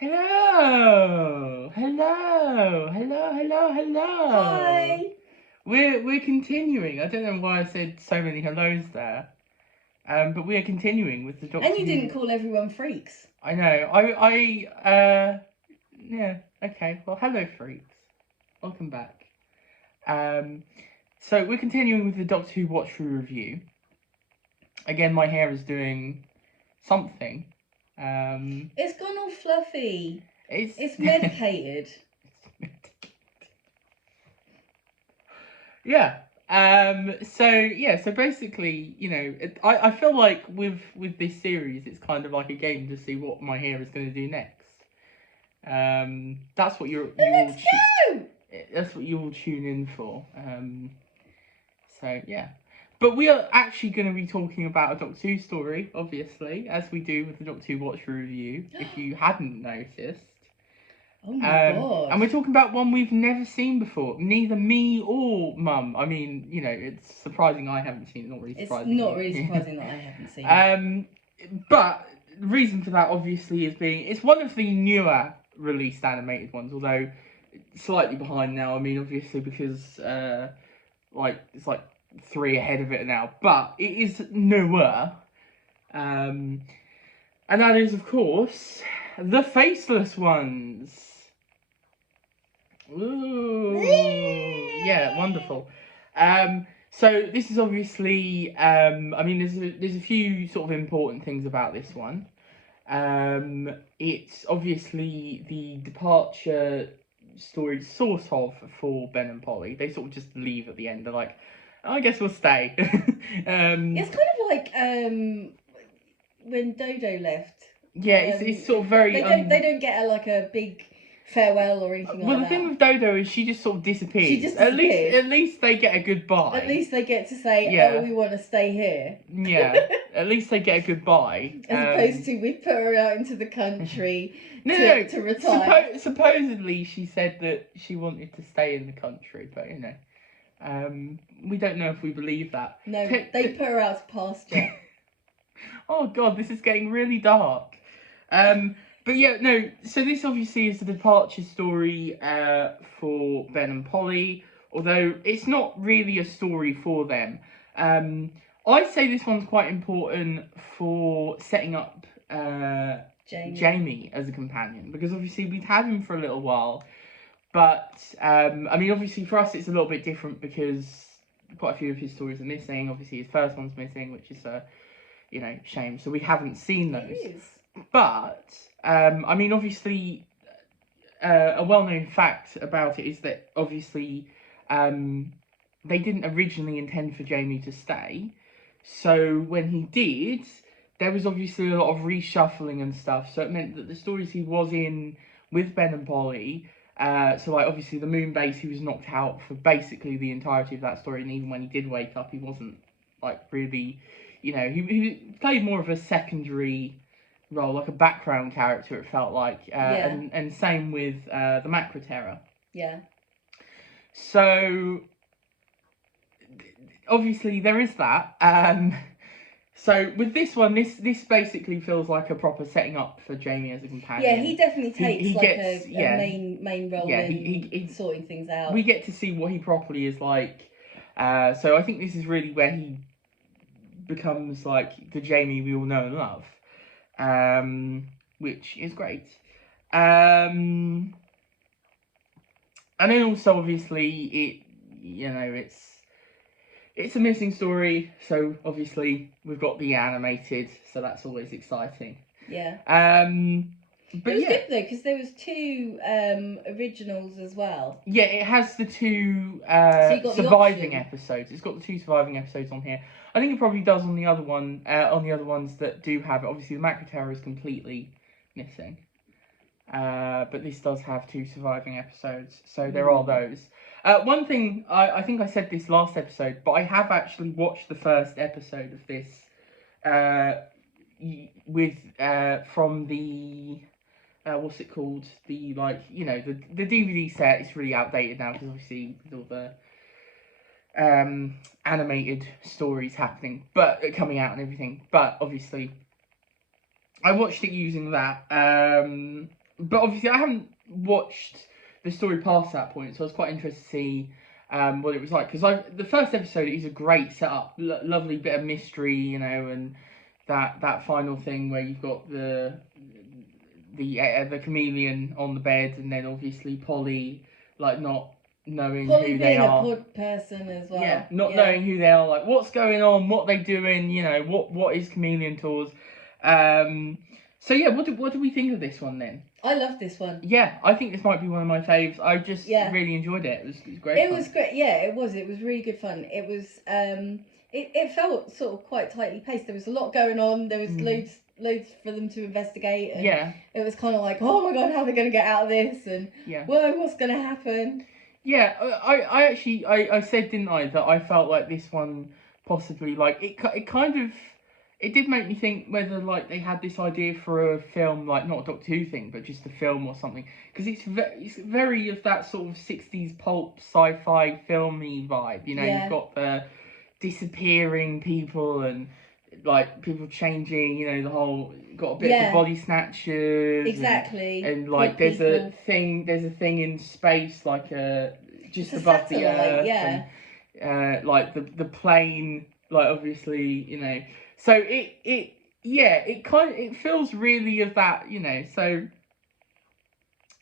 Hello, hello, hello, hello, hello. Hi. We're continuing. I don't know why I said so many hellos there. But we are continuing with the Doctor And you Who. didn't call everyone freaks. I know. Yeah. Okay. Well, hello, freaks. Welcome back. So we're continuing with the Doctor Who watch through review. Again, my hair is doing something. It's gone all fluffy. It's medicated. Yeah. So basically, I feel like with this series, it's kind of like a game to see what my hair is going to do next. That's what that's what you will tune in for. So yeah. But we are actually going to be talking about a Doctor Who story, obviously, as we do with the Doctor Who Watch Review, if you hadn't noticed. Oh my god. And we're talking about one we've never seen before. Neither me or Mum. I mean, it's surprising I haven't seen it. Not really surprising. It's not really surprising that I haven't seen it. But the reason for that, obviously, is it's one of the newer released animated ones, although slightly behind now. I mean, obviously, because it's like 3 ahead of it now. But it is newer. And that is, of course, the faceless ones. Ooh, yeah, wonderful. So this is obviously, I mean, there's a few sort of important things about this one. It's obviously the departure story, sort of, for Ben and Polly. They sort of just leave at the end. They're like, oh, I guess we'll stay. It's kind of like when Dodo left. Yeah, it's sort of very. They don't get a big farewell or anything like that. Well, the thing with Dodo is she just sort of disappears. She just disappears. At least they get a goodbye. At least they get to say, "Oh, we want to stay here." Yeah. At least they get a goodbye. As opposed to we put her out into the country to retire. Supposedly she said that she wanted to stay in the country, but we don't know if we believe that. No, they put her out to pasture. Oh God, this is getting really dark. But yeah, no, so this obviously is the departure story for Ben and Polly, although it's not really a story for them. I'd say this one's quite important for setting up Jamie as a companion, because obviously we've had him for a little while, but I mean, obviously for us it's a little bit different because quite a few of his stories are missing. Obviously his first one's missing, which is a shame, so we haven't seen those. It is. But I mean, obviously, a well-known fact about it is that obviously they didn't originally intend for Jamie to stay. So when he did, there was obviously a lot of reshuffling and stuff. So it meant that the stories he was in with Ben and Polly, so like obviously the moon base, he was knocked out for basically the entirety of that story. And even when he did wake up, he wasn't like really, he played more of a secondary role, like a background character, it felt like. And same with the Macra Terror. Yeah. So obviously there is that. So with this one, this basically feels like a proper setting up for Jamie as a companion. Yeah, he definitely takes a main role in sorting things out. We get to see what he properly is like. So I think this is really where he becomes like the Jamie we all know and love. Which is great. And then also obviously it's a missing story, so obviously we've got the animated, so that's always exciting. Yeah. But it was good though, because there was 2 originals as well. Yeah, it has the 2 surviving episodes. It's got the 2 surviving episodes on here. I think it probably does on the other one, on the other ones that do have it. Obviously, the Macra Terror is completely missing. But this does have 2 surviving episodes, so there are those. One thing, I think I said this last episode, but I have actually watched the first episode of this from the what's it called? The the DVD set is really outdated now because obviously with all the animated stories happening, but coming out and everything. But obviously, I watched it using that. but obviously I haven't watched the story past that point, so I was quite interested to see what it was like, because the first episode is a great setup, lovely bit of mystery, you know, and that final thing where you've got the chameleon on the bed, and then obviously Polly like not knowing Polly who they are. being a person as well. Yeah, not knowing who they are, like what's going on, what they doing, you know, what is chameleon tours. So yeah, what do we think of this one then? I love this one. Yeah, I think this might be one of my faves. I just really enjoyed it. It was great. It was great. Yeah, it was. It was really good fun. It was. It felt sort of quite tightly paced. There was a lot going on. There was loads for them to investigate. And it was kind of like, oh my god, how are they going to get out of this? And well, what's going to happen? Yeah, I actually said, didn't I, that I felt like this one possibly, like it kind of. It did make me think whether, like, they had this idea for a film, like, not a Doctor Who thing, but just a film or something. Because it's very of that sort of 60s pulp sci-fi filmy vibe, you know? You've got the disappearing people and, like, people changing, you know, the whole... Got a bit of the body snatchers. Exactly. And like, there's a thing in space, like, just above the Earth. And, like, the plane, like, obviously, you know... So it feels really of that, you know. So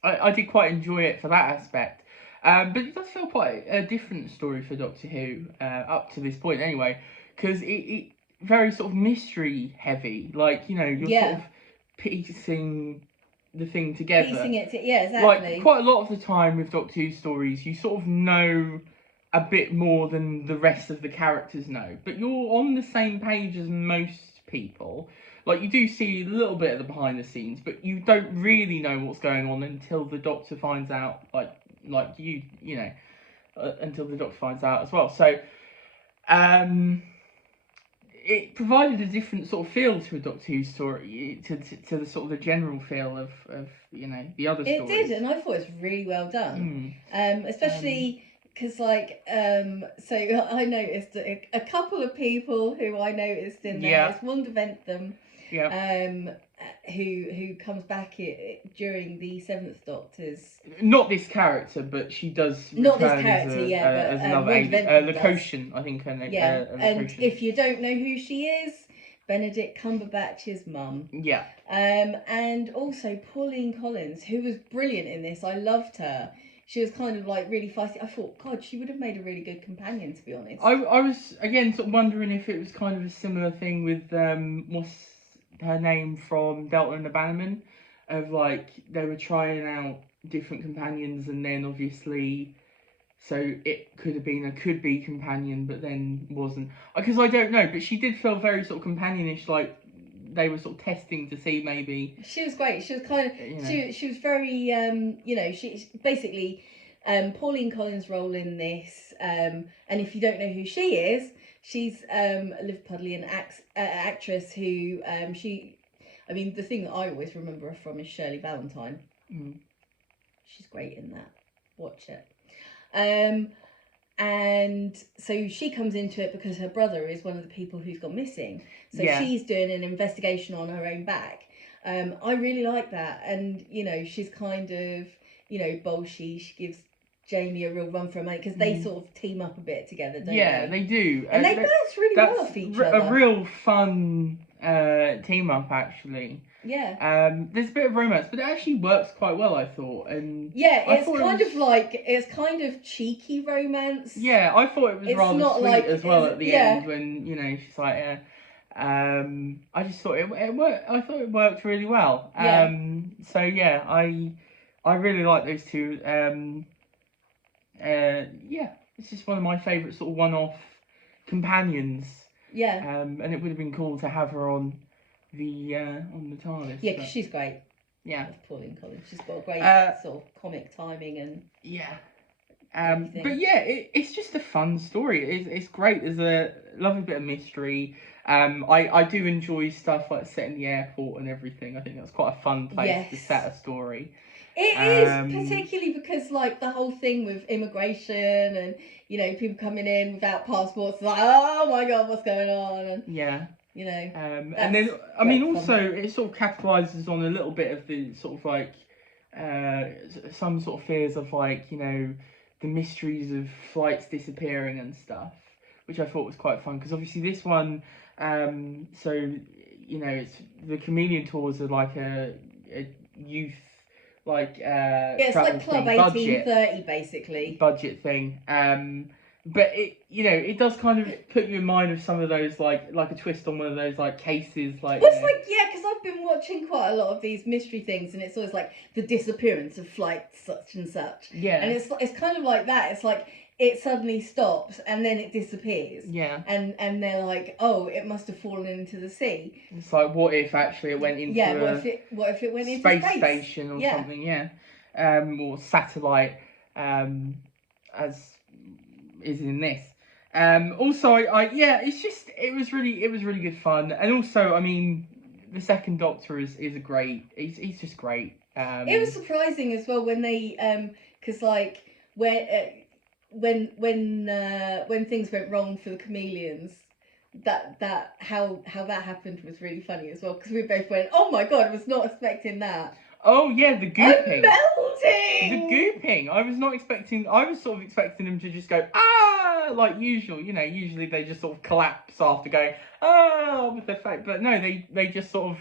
I did quite enjoy it for that aspect, but it does feel quite a different story for Doctor Who up to this point, anyway, because it very sort of mystery heavy, like, you know, you're sort of piecing the thing together. Piecing it, exactly. Like quite a lot of the time with Doctor Who stories, you sort of know a bit more than the rest of the characters know, but you're on the same page as most people. Like, you do see a little bit of the behind the scenes, but you don't really know what's going on until the Doctor finds out, like you know, until the Doctor finds out as well. So it provided a different sort of feel to a Doctor Who story, to the sort of the general feel of you know, the other stories. It did, and I thought it was really well done. Especially because, like, so I noticed a couple of people who I noticed in there. It's Wanda Ventham, who comes back during the Seventh Doctor's. Not this character, but she does. Not this character, as another Lacosian, I think her name. And if you don't know who she is, Benedict Cumberbatch's mum. Yeah. And also Pauline Collins, who was brilliant in this. I loved her. She was kind of like really feisty. I thought, God, she would have made a really good companion, to be honest. I was, again, sort of wondering if it was kind of a similar thing with, what's her name from Delta and the Bannerman? Of, like, they were trying out different companions, and then obviously, so it could have been a could-be companion, but then wasn't. Because I don't know, but she did feel very sort of companionish, like, they were sort of testing to see maybe. She was great. She was kind of, you know. she was very, you know, she's basically Pauline Collins' role in this. And if you don't know who she is, she's a Liverpudlian actress who, I mean, the thing that I always remember her from is Shirley Valentine. She's great in that. Watch it. And so she comes into it because her brother is one of the people who's gone missing. So she's doing an investigation on her own back. I really like that. And, you know, she's kind of, you know, bolshy. She gives Jamie a real run for her money because they sort of team up a bit together, don't they? Yeah, they do. And they bounce really well off each other. A real fun team up, actually. Yeah. There's a bit of romance, but it actually works quite well, I thought. And it's kind of cheeky romance. Yeah, I thought it was rather sweet as well at the end when, you know, she's like, I just thought it worked. I thought it worked really well. So yeah, I really like those two. It's just one of my favourite sort of one-off companions. Yeah. And it would have been cool to have her on the TARDIS. Yeah, because she's great. Yeah. That's Pauline Collins. She's got a great sort of comic timing and. Yeah. But yeah, it's just a fun story. It's great. There's a lovely bit of mystery. I do enjoy stuff like set in the airport and everything. I think that's quite a fun place to set a story. It is, particularly because, like, the whole thing with immigration and, you know, people coming in without passports, like, oh my God, what's going on? And, you know. And then, I mean, also, it sort of capitalises on a little bit of the sort of, like, some sort of fears of like, you know, the mysteries of flights disappearing and stuff, which I thought was quite fun because obviously this one, so you know, it's the Chameleon tours are like a youth like it's like Club 1830 basically budget thing. But it, you know, it does kind of put you in mind of some of those like a twist on one of those like cases like. Well, it's like, yeah, because I've been watching quite a lot of these mystery things, and it's always like the disappearance of flight such and such. Yeah. And it's kind of like that. It's like it suddenly stops and then it disappears. Yeah. And they're like, oh, it must have fallen into the sea. It's like, what if actually it went into what if it went into space station or something? Yeah. Or satellite, as is in this. Also, it was really good fun, and also, I mean, the second Doctor is a great. He's just great. It was surprising as well when they because like when things went wrong for the chameleons, that how that happened was really funny as well because we both went, oh my god, I was not expecting that. Oh yeah, the gooping. I'm melting! The gooping. I was sort of expecting them to just go, ah, like usual. You know, usually they just sort of collapse after going, ah, with their face. But no, they just sort of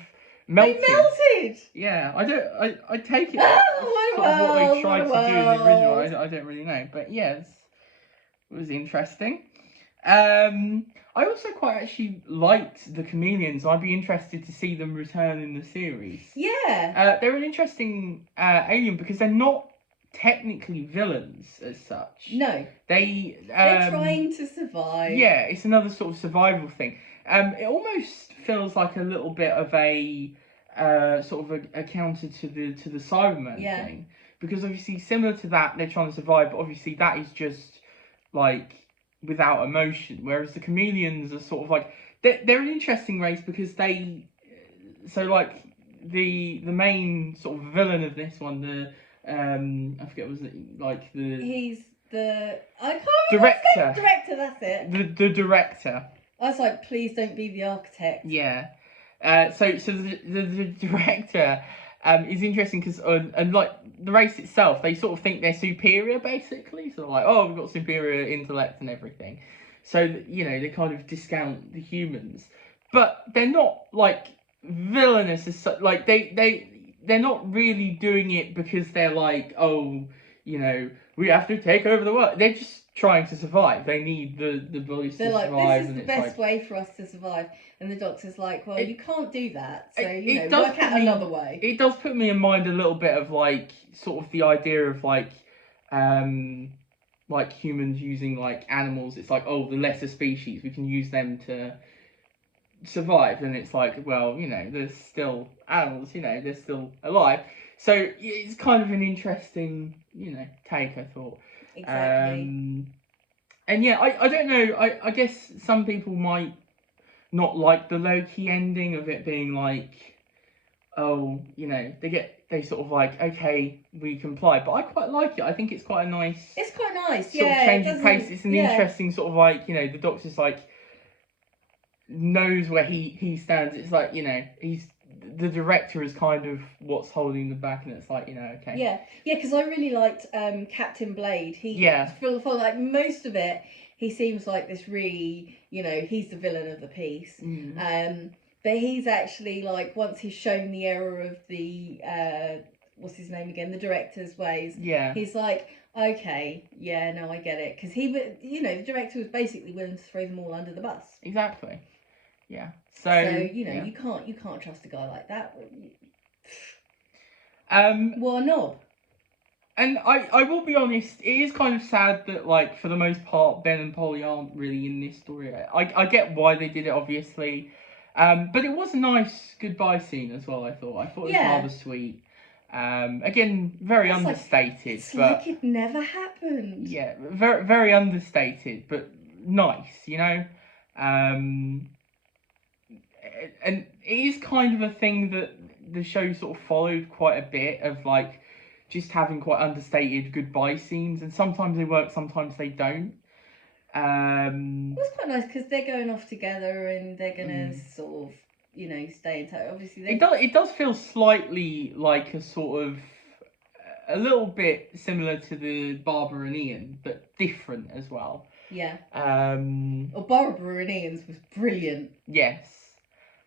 melted. They melted! Yeah, I take it oh, sort of what they tried to do in the original. I don't really know. But yes, it was interesting. I also quite actually liked the chameleons. I'd be interested to see them return in the series. Yeah. They're an interesting alien because they're not technically villains as such. No. They're trying to survive. Yeah, it's another sort of survival thing. It almost feels like a little bit of a sort of a counter to the Cyberman thing. Because obviously similar to that, they're trying to survive, but obviously that is just like without emotion, whereas the chameleons are sort of like they're an interesting race because the main sort of villain of this one, the I forget, was it like the he's the director. That's it. The director. I was like, please don't be the architect. Yeah. So the director is interesting because and like the race itself, they sort of think they're superior basically. So like, oh, we've got superior intellect and everything. So you know, they kind of discount the humans, but they're not like villainous as such. Like they're not really doing it because they're like, oh, you know, we have to take over the world. They're just trying to survive. They need the bullies to survive. This is the best way for us to survive. And the Doctor's like, well, you can't do that. So, work out another way. It does put me in mind a little bit of like, sort of the idea of like humans using like animals. It's like, oh, the lesser species, we can use them to survive. And it's like, well, you know, there's still animals, you know, they're still alive. So it's kind of an interesting, you know, take, I thought. Exactly. And yeah, I don't know. I guess some people might not like the low-key ending of it being like, oh, you know, they sort of like, okay, we comply. But I quite like it. I think it's quite a nice. It's quite nice, sort of change of pace. It's an interesting sort of like, you know, the Doctor's like knows where he stands. It's like, you know, the director is kind of what's holding them back, and it's like, you know, okay. Yeah, because I really liked Captain Blade. For like most of it, he seems like this really, you know, he's the villain of the piece. But he's actually like, once he's shown the error of the what's his name again, the director's ways. Yeah. He's like, okay, yeah, no, I get it, because you know, the director was basically willing to throw them all under the bus. Exactly. Yeah. So you know, you can't trust a guy like that. What a knob. And I will be honest, it is kind of sad that, like, for the most part, Ben and Polly aren't really in this story. I get why they did it, obviously. But it was a nice goodbye scene as well, I thought. It was rather sweet. Again, very understated. It's like it never happened. Yeah, very, very understated, but nice, you know? And it is kind of a thing that the show sort of followed quite a bit of, like, just having quite understated goodbye scenes, and sometimes they work, sometimes they don't. It was quite nice because they're going off together and they're gonna sort of, you know, stay in touch. Obviously, it does feel slightly like a sort of a little bit similar to the Barbara and Ian, but different as well. Yeah. Oh, Barbara and Ian's was brilliant. Yes.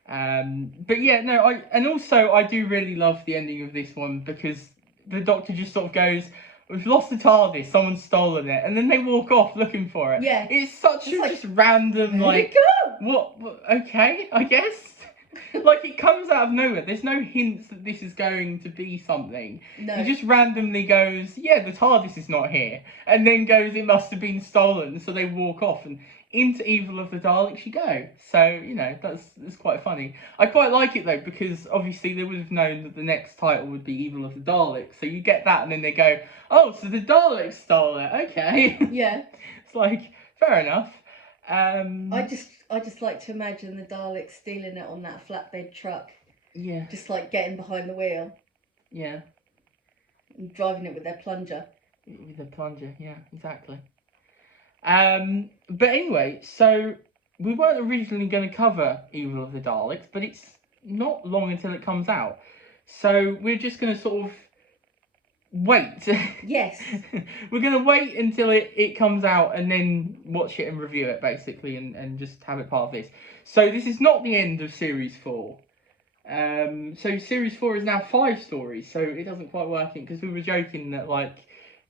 But yeah, no, I do really love the ending of this one, because the Doctor just sort of goes, "We've lost the TARDIS, someone's stolen it," and then they walk off looking for it. Yeah. It's such a just random, like, what, okay, I guess. Like, it comes out of nowhere. There's no hints that this is going to be something. No. He just randomly goes, "Yeah, the TARDIS is not here," and then goes, "It must have been stolen," so they walk off, and into Evil of the Daleks you go. So, you know, that's quite funny. I quite like it, though, because obviously they would have known that the next title would be Evil of the Daleks, so you get that, and then they go, "Oh, so the Daleks stole it, okay." Yeah. It's like, fair enough. I just like to imagine the Daleks stealing it on that flatbed truck. Yeah. Just like getting behind the wheel. Yeah. And driving it with their plunger. With a plunger, yeah, exactly. But anyway, so we weren't originally going to cover Evil of the Daleks, but it's not long until it comes out. So we're just going to sort of wait. Yes. We're going to wait until it comes out and then watch it and review it, basically, and just have it part of this. So this is not the end of Series 4. So Series 4 is now 5 stories, so it doesn't quite work in, because we were joking that, like...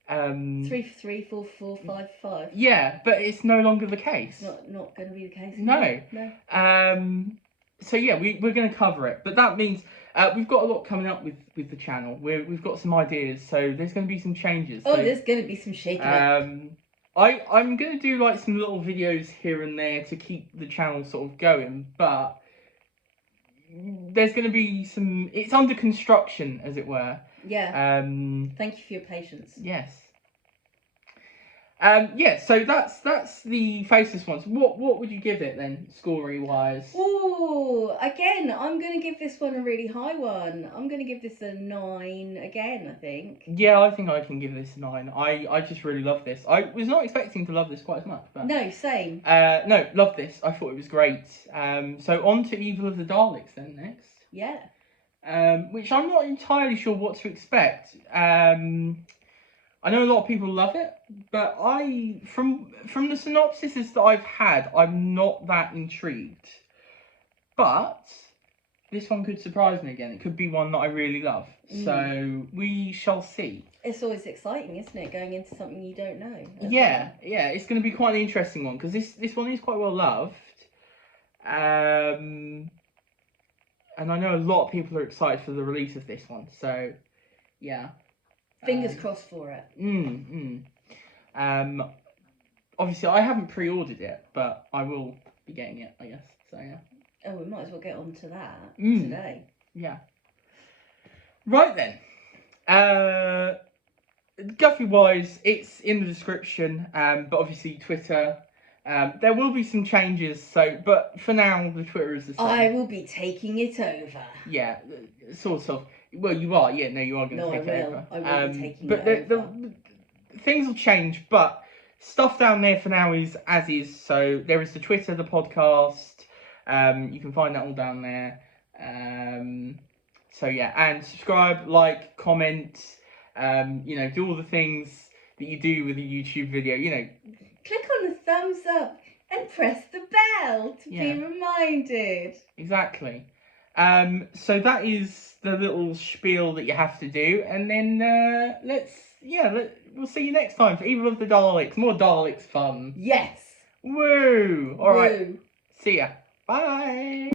3 for 3, 4 for 4, 5 for 5. Yeah, but it's no longer the case. It's not going to be the case. No. So yeah, we're going to cover it, but that means we've got a lot coming up with the channel. We've got some ideas, so there's going to be some changes. Oh, so, there's going to be some shaking up. I'm going to do like some little videos here and there to keep the channel sort of going, but there's going to be some... It's under construction, as it were. Yeah. Thank you for your patience. Yes. Yeah, so that's the faceless ones. What would you give it then, scoring wise? Ooh, again, I'm going to give this one a really high one. I'm going to give this a 9 again, I think. Yeah, I think I can give this a 9. I just really love this. I was not expecting to love this quite as much. But, no, same. No, love this. I thought it was great. So on to Evil of the Daleks then next. Yeah. Which I'm not entirely sure what to expect. I know a lot of people love it, but from the synopsises that I've had, I'm not that intrigued. But this one could surprise me again. It could be one that I really love. So we shall see. It's always exciting, isn't it? Going into something you don't know. Yeah, it's going to be quite an interesting one, because this one is quite well loved. And I know a lot of people are excited for the release of this one. So, yeah. Fingers crossed for it. Obviously, I haven't pre-ordered it, but I will be getting it, I guess. So, yeah. Oh, we might as well get on to that today. Yeah. Right then. Guffy-wise, it's in the description, but obviously Twitter. There will be some changes, but for now, the Twitter is the same. I will be taking it over. Yeah, sort of. Well, you are. Yeah, no, you are going to take it over. I will be taking it over. Things will change, but stuff down there for now is as is. So there is the Twitter, the podcast. You can find that all down there. So yeah, and subscribe, like, comment. Do all the things that you do with a YouTube video. Click on the thumbs up and press the bell to be reminded. Exactly. So that is the little spiel that you have to do, and then we'll see you next time for Evil of the Daleks. More Daleks fun. Yes. Woo! All right. See ya. Bye.